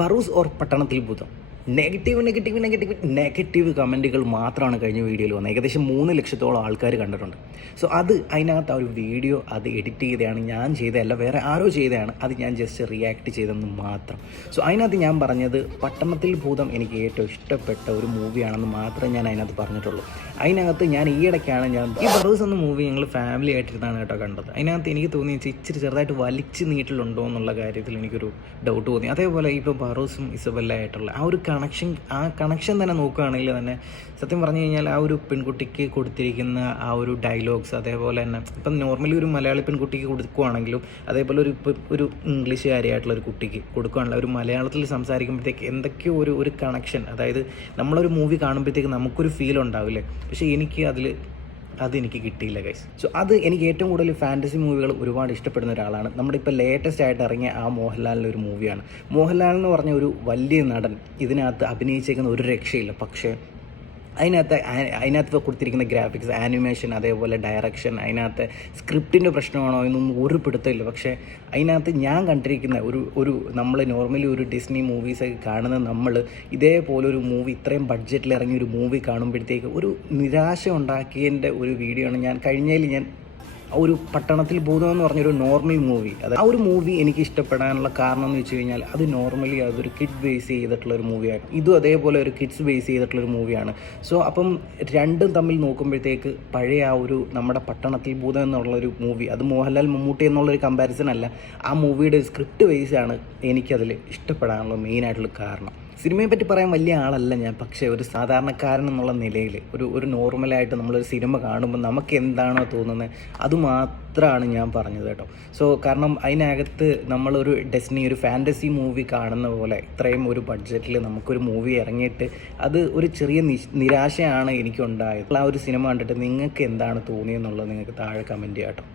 Baroos or പട്ടണത്തിൽ ഭൂതം. Negative കമൻറ്റുകൾ മാത്രമാണ് കഴിഞ്ഞ വീഡിയോയിൽ വന്നത്. ഏകദേശം 3 ലക്ഷത്തോളം ആൾക്കാർ കണ്ടിട്ടുണ്ട്. സോ അതിനകത്ത് ആ ഒരു വീഡിയോ അത് എഡിറ്റ് ചെയ്തതാണ്, ഞാൻ ചെയ്തതല്ല, വേറെ ആരോ ചെയ്തതാണ്. അത് ഞാൻ ജസ്റ്റ് റിയാക്ട് ചെയ്തെന്ന് മാത്രം. സോ അതിനകത്ത് ഞാൻ പറഞ്ഞത് പട്ടണത്തിൽ ഭൂതം എനിക്ക് ഏറ്റവും ഇഷ്ടപ്പെട്ട ഒരു മൂവിയാണെന്ന് മാത്രമേ ഞാൻ അതിനകത്ത് പറഞ്ഞിട്ടുള്ളൂ. അതിനകത്ത് ഞാൻ ഈയിടയ്ക്കാണ് ഈ ബറൂസ് എന്ന മൂവി ഞങ്ങൾ ഫാമിലി ആയിട്ടിരുന്നാണ് കേട്ടോ കണ്ടത്. അതിനകത്ത് എനിക്ക് തോന്നി ഇച്ചിരി ചെറുതായിട്ട് വലിച്ച് നീട്ടിലുണ്ടോ എന്നുള്ള കാര്യത്തിൽ എനിക്കൊരു ഡൗട്ട് തോന്നി. അതേപോലെ ഇപ്പോൾ ബറൂസും ഇസബെല്ല ആയിട്ടുള്ള ആ ഒരു കണക്ഷൻ തന്നെ നോക്കുകയാണെങ്കിൽ തന്നെ സത്യം പറഞ്ഞു കഴിഞ്ഞാൽ ആ ഒരു പെൺകുട്ടിക്ക് കൊടുത്തിരിക്കുന്ന ആ ഒരു ഡയലോഗ്സ്, അതേപോലെ തന്നെ ഇപ്പം നോർമലി ഒരു മലയാളി പെൺകുട്ടിക്ക് കൊടുക്കുകയാണെങ്കിലും അതേപോലെ ഒരു ഇംഗ്ലീഷുകാരിയായിട്ടുള്ള ഒരു കുട്ടിക്ക് കൊടുക്കുകയാണെങ്കിൽ ഒരു മലയാളത്തിൽ സംസാരിക്കുമ്പോഴത്തേക്ക് എന്തൊക്കെയോ ഒരു കണക്ഷൻ, അതായത് നമ്മളൊരു മൂവി കാണുമ്പോഴത്തേക്ക് നമുക്കൊരു ഫീൽ ഉണ്ടാവില്ലേ. പക്ഷേ അതെനിക്ക് കിട്ടിയില്ല ഗൈസ്. സോ അത് എനിക്ക് ഏറ്റവും കൂടുതൽ ഫാൻറ്റസി മൂവികൾ ഒരുപാട് ഇഷ്ടപ്പെടുന്ന ഒരാളാണ്. നമ്മുടെ ഇപ്പോൾ ലേറ്റസ്റ്റ് ആയിട്ട് ഇറങ്ങിയ ആ മോഹൻലാലിൻ്റെ ഒരു മൂവിയാണ്. മോഹൻലാൽ എന്ന് പറഞ്ഞ ഒരു വലിയ നടൻ ഇതിനകത്ത് അഭിനയിച്ചേക്കുന്ന ഒരു രക്ഷയില്ല. പക്ഷേ അതിനകത്ത് കൊടുത്തിരിക്കുന്ന ഗ്രാഫിക്സ്, ആനിമേഷൻ, അതേപോലെ ഡയറക്ഷൻ, അതിനകത്ത് സ്ക്രിപ്റ്റിൻ്റെ പ്രശ്നമാണോ എന്നൊന്നും ഒരു പിടുത്തമില്ല. പക്ഷേ അതിനകത്ത് ഞാൻ കണ്ടിരിക്കുന്ന ഒരു നമ്മൾ നോർമലി ഒരു ഡിസ്നി മൂവീസൊക്കെ കാണുന്ന നമ്മൾ ഇതേപോലെ ഒരു മൂവി ഇത്രയും ബഡ്ജറ്റിൽ ഇറങ്ങിയ ഒരു മൂവി കാണുമ്പോഴത്തേക്ക് ഒരു നിരാശ ഉണ്ടാക്കിയതിൻ്റെ ഒരു വീഡിയോ ആണ് ഞാൻ കഴിഞ്ഞതിൽ ഒരു പട്ടണത്തിൽ ഭൂതം എന്ന് പറഞ്ഞൊരു നോർമൽ മൂവി. ആ ഒരു മൂവി എനിക്ക് ഇഷ്ടപ്പെടാനുള്ള കാരണം എന്ന് വെച്ച് കഴിഞ്ഞാൽ അത് നോർമലി അതൊരു കിഡ് ബേസ് ചെയ്തിട്ടുള്ള ഒരു മൂവിയാണ്. ഇതും അതേപോലെ ഒരു കിഡ്സ് ബേസ് ചെയ്തിട്ടുള്ളൊരു മൂവിയാണ്. സോ അപ്പം രണ്ടും തമ്മിൽ നോക്കുമ്പോഴത്തേക്ക് പഴയ ആ ഒരു നമ്മുടെ പട്ടണത്തിൽ ഭൂതം എന്നുള്ളൊരു മൂവി, അത് മോഹൻലാൽ മമ്മൂട്ടി എന്നുള്ളൊരു കമ്പാരിസൺ അല്ല, ആ മൂവിയുടെ സ്ക്രിപ്റ്റ് ബേസാണ് എനിക്കതിൽ ഇഷ്ടപ്പെടാനുള്ള മെയിനായിട്ടുള്ള കാരണം. സിനിമയെ പറ്റി പറയാൻ വലിയ ആളല്ല ഞാൻ, പക്ഷേ ഒരു സാധാരണക്കാരൻ എന്നുള്ള നിലയിൽ ഒരു നോർമലായിട്ട് നമ്മളൊരു സിനിമ കാണുമ്പോൾ നമുക്ക് എന്താണോ തോന്നുന്നത് അത് മാത്രമാണ് ഞാൻ പറഞ്ഞത് കേട്ടോ. സോ കാരണം അതിനകത്ത് നമ്മളൊരു ഒരു ഫാൻറ്റസി മൂവി കാണുന്ന പോലെ ഇത്രയും ഒരു ബഡ്ജറ്റിൽ നമുക്കൊരു മൂവി ഇറങ്ങിയിട്ട് അത് ഒരു ചെറിയ നിരാശയാണ് എനിക്കുണ്ടായത്. ആ ഒരു സിനിമ കണ്ടിട്ട് നിങ്ങൾക്ക് എന്താണ് തോന്നിയെന്നുള്ളത് നിങ്ങൾക്ക് താഴെ കമൻറ്റ് ചെയ്യാം കേട്ടോ.